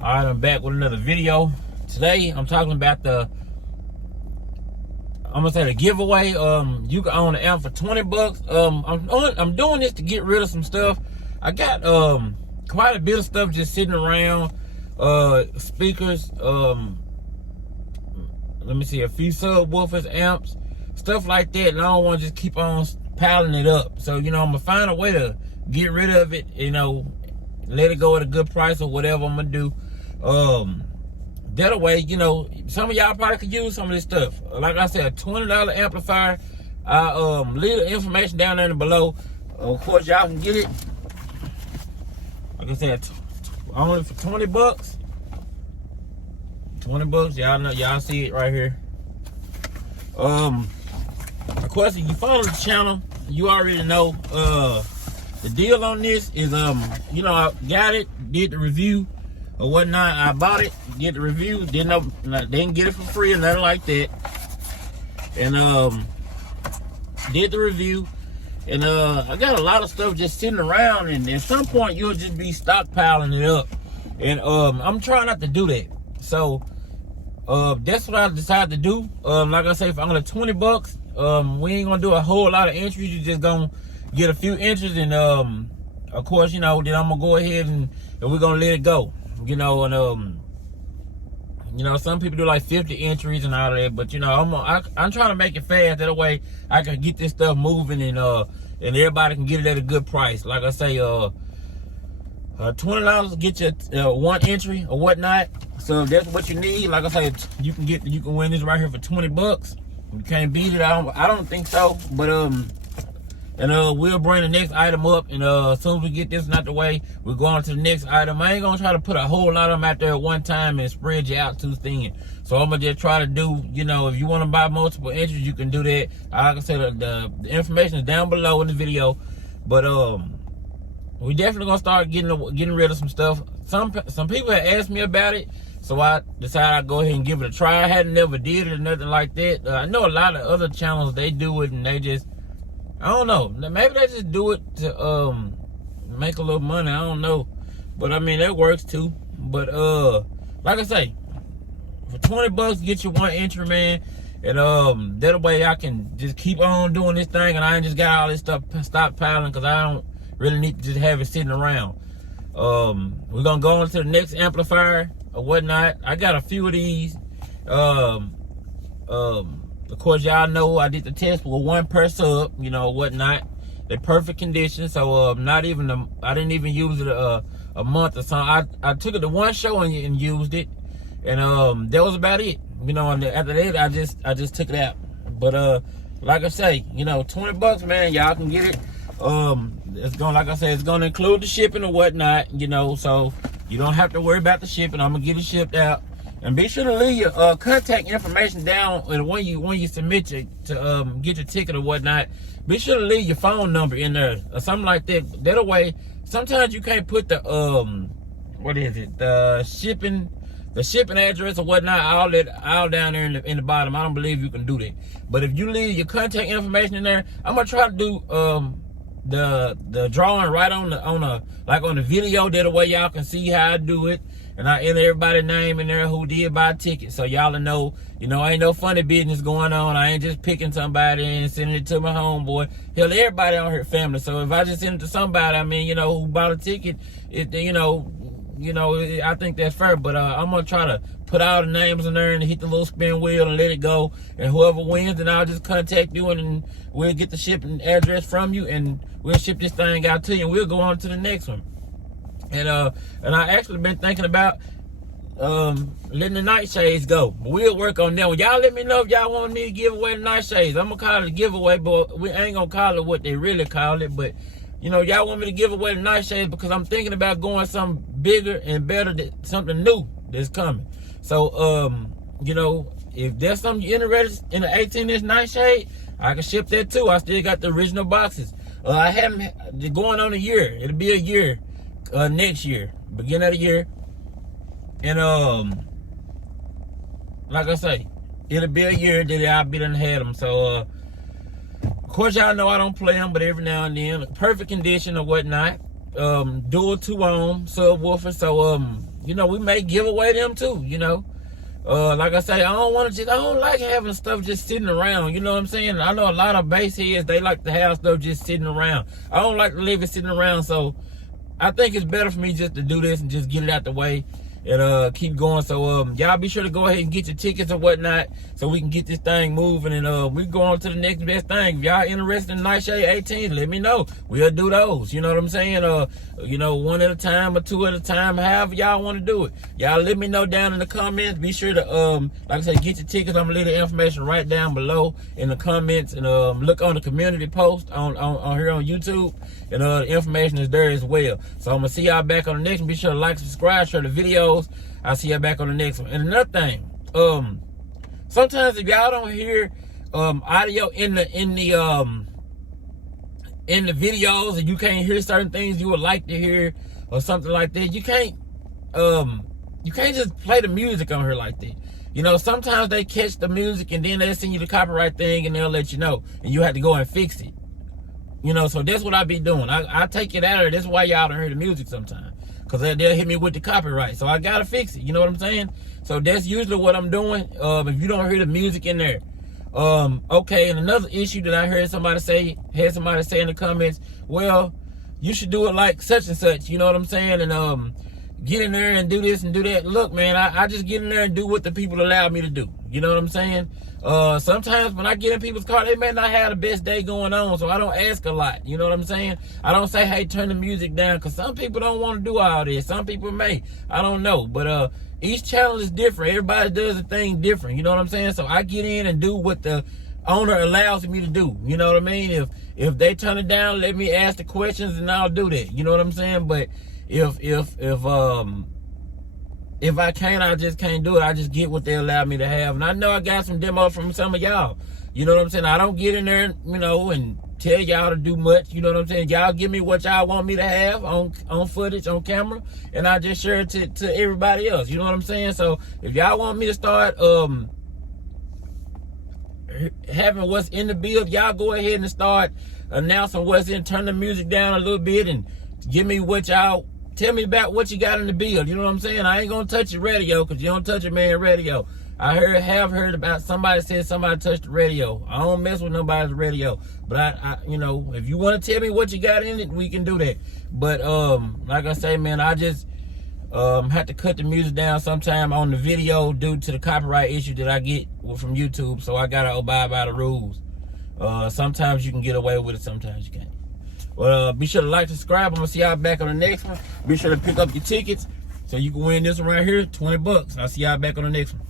Alright, I'm back with another video. Today I'm talking about the giveaway. You can own an amp for 20 bucks. I'm doing this to get rid of some stuff. I got quite a bit of stuff just sitting around. Speakers, let me see, a few subwoofers, amps, stuff like that, and I don't want to just keep on piling it up. So, you know, I'm gonna find a way to get rid of it, you know, let it go at a good price or whatever I'm gonna do. That way, you know, some of y'all probably could use some of this stuff. Like I said, a $20 amplifier. I leave the information down there below. Of course, y'all can get it. Like I said, only for 20 bucks. 20 bucks, y'all know, y'all see it right here. Of course, if you follow the channel, you already know the deal on this is you know, I got it, did the review or whatnot. I bought it, did the review, didn't get it for free or nothing like that. And did the review, and I got a lot of stuff just sitting around, and at some point you'll just be stockpiling it up. And I'm trying not to do that. So that's what I decided to do. Like I say, for under 20 bucks, we ain't gonna do a whole lot of entries. You're just gonna get a few entries, and of course, you know, then I'm gonna go ahead and we're gonna let it go. You know, and you know, some people do like 50 entries and all of that, but you know, I'm trying to make it fast. That way I can get this stuff moving, and everybody can get it at a good price. Like I say, $20 get you one entry or whatnot. So if that's what you need, like I say, you can win this right here for 20 bucks. You can't beat it. I don't think so. But we'll bring the next item up, and as soon as we get this one out the way, we'll go on to the next item. I ain't gonna try to put a whole lot of them out there at one time and spread you out too thin. So I'm gonna just try to do, you know, if you want to buy multiple entries, you can do that. Like I said, the information is down below in the video. But we definitely gonna start getting rid of some stuff. Some people have asked me about it, so I decided I'd go ahead and give it a try. I hadn't never did it or nothing like that. I know a lot of other channels, they do it, and they just, I don't know, maybe they just do it to make a little money. I don't know, but I mean, that works too. But like I say, for 20 bucks, get you one entry, man. And that way I can just keep on doing this thing, and I ain't just got all this stuff stockpiling, because I don't really need to just have it sitting around. We're gonna go on to the next amplifier or whatnot. I got a few of these. Of course, y'all know I did the test with one per sub, you know, whatnot. They're perfect condition, so I didn't even use it a month or something. I took it to one show and used it, and that was about it. You know, and after that, I just took it out. But like I say, you know, 20 bucks, man, y'all can get it. It's gonna, like I said, it's gonna include the shipping and whatnot, you know, so you don't have to worry about the shipping. I'm gonna get it shipped out. And be sure to leave your contact information down when you submit to get your ticket or whatnot. Be sure to leave your phone number in there or something like that. That way, sometimes you can't put the the shipping address or whatnot all down there in the bottom. I don't believe you can do that. But if you leave your contact information in there, I'm gonna try to do the drawing right on the video. That way y'all can see how I do it. And I enter everybody's name in there who did buy a ticket, so y'all know, you know, ain't no funny business going on. I ain't just picking somebody and sending it to my homeboy. Hell, everybody on here family. So if I just send it to somebody, I mean, you know, who bought a ticket, you know, I think that's fair. But I'm gonna try to put all the names in there and hit the little spin wheel and let it go. And whoever wins, then I'll just contact you, and we'll get the shipping address from you, and we'll ship this thing out to you, and we'll go on to the next one. And I actually been thinking about letting the nightshades go. But we'll work on that one. Y'all let me know if y'all want me to give away the nightshades. I'm gonna call it a giveaway, but we ain't gonna call it what they really call it. But you know, y'all want me to give away the nightshades because I'm thinking about going something bigger and better, something new that's coming. So you know, if there's something you're interested in, an 18-inch nightshade, I can ship that too. I still got the original boxes. I haven't going on a year. It'll be a year. Next year, beginning of the year, and like I say, it'll be a year that I'll be done had them. So of course y'all know I don't play them, but every now and then, perfect condition or whatnot. Dual 2-ohm subwoofer, so you know, we may give away them too, you know. Like I say, I don't like having stuff just sitting around, you know what I'm saying? I know a lot of bass heads, they like to have stuff just sitting around. I don't like to leave it sitting around, so I think it's better for me just to do this and just get it out the way and keep going. So y'all be sure to go ahead and get your tickets and whatnot so we can get this thing moving, and we go on to the next best thing. If y'all interested in Nightshade 18, let me know. We'll do those, you know what I'm saying? You know, one at a time or two at a time, however y'all want to do it. Y'all let me know down in the comments. Be sure to like I said, get your tickets. I'm gonna leave the information right down below in the comments, and look on the community post on here on YouTube, and the information is there as well. So I'm gonna see y'all back on the next one. Be sure to like, subscribe, share the videos. I'll see y'all back on the next one. And another thing, sometimes if y'all don't hear audio in the videos, and you can't hear certain things you would like to hear or something like that, you can't just play the music on here like that. You know, sometimes they catch the music and then they send you the copyright thing and they'll let you know, and you have to go and fix it. You know, so that's what I be doing. I take it out of there. That's why y'all don't hear the music sometimes, because they'll hit me with the copyright. So I gotta fix it. You know what I'm saying? So that's usually what I'm doing. If you don't hear the music in there. Okay, and another issue that I had somebody say in the comments, well, you should do it like such and such. You know what I'm saying? And get in there and do this and do that. Look, man, I just get in there and do what the people allow me to do. You know what I'm saying? Sometimes when I get in people's car, they may not have the best day going on, so I don't ask a lot. You know what I'm saying? I don't say, hey, turn the music down, because some people don't want to do all this. Some people may. I don't know. But each channel is different. Everybody does a thing different. You know what I'm saying? So I get in and do what the owner allows me to do. You know what I mean? If they turn it down, let me ask the questions and I'll do that. You know what I'm saying? But if I can't, I just can't do it. I just get what they allow me to have. And I know I got some demos from some of y'all. You know what I'm saying? I don't get in there, you know, and tell y'all to do much. You know what I'm saying? Y'all give me what y'all want me to have on footage, on camera, and I just share it to everybody else. You know what I'm saying? So if y'all want me to start having what's in the build, y'all go ahead and start announcing what's in. Turn the music down a little bit and give me what y'all. Tell me about what you got in the build. You know what I'm saying? I ain't gonna touch your radio, because you don't touch a man radio. I have heard about somebody said somebody touched the radio. I don't mess with nobody's radio. But I you know, if you want to tell me what you got in it, we can do that. But like I say, man, I just have to cut the music down sometime on the video due to the copyright issue that I get from YouTube. So I gotta abide by the rules. Sometimes you can get away with it, sometimes you can't. Well, be sure to like, subscribe. I'm gonna see y'all back on the next one. Be sure to pick up your tickets so you can win this one right here, $20. I'll see y'all back on the next one.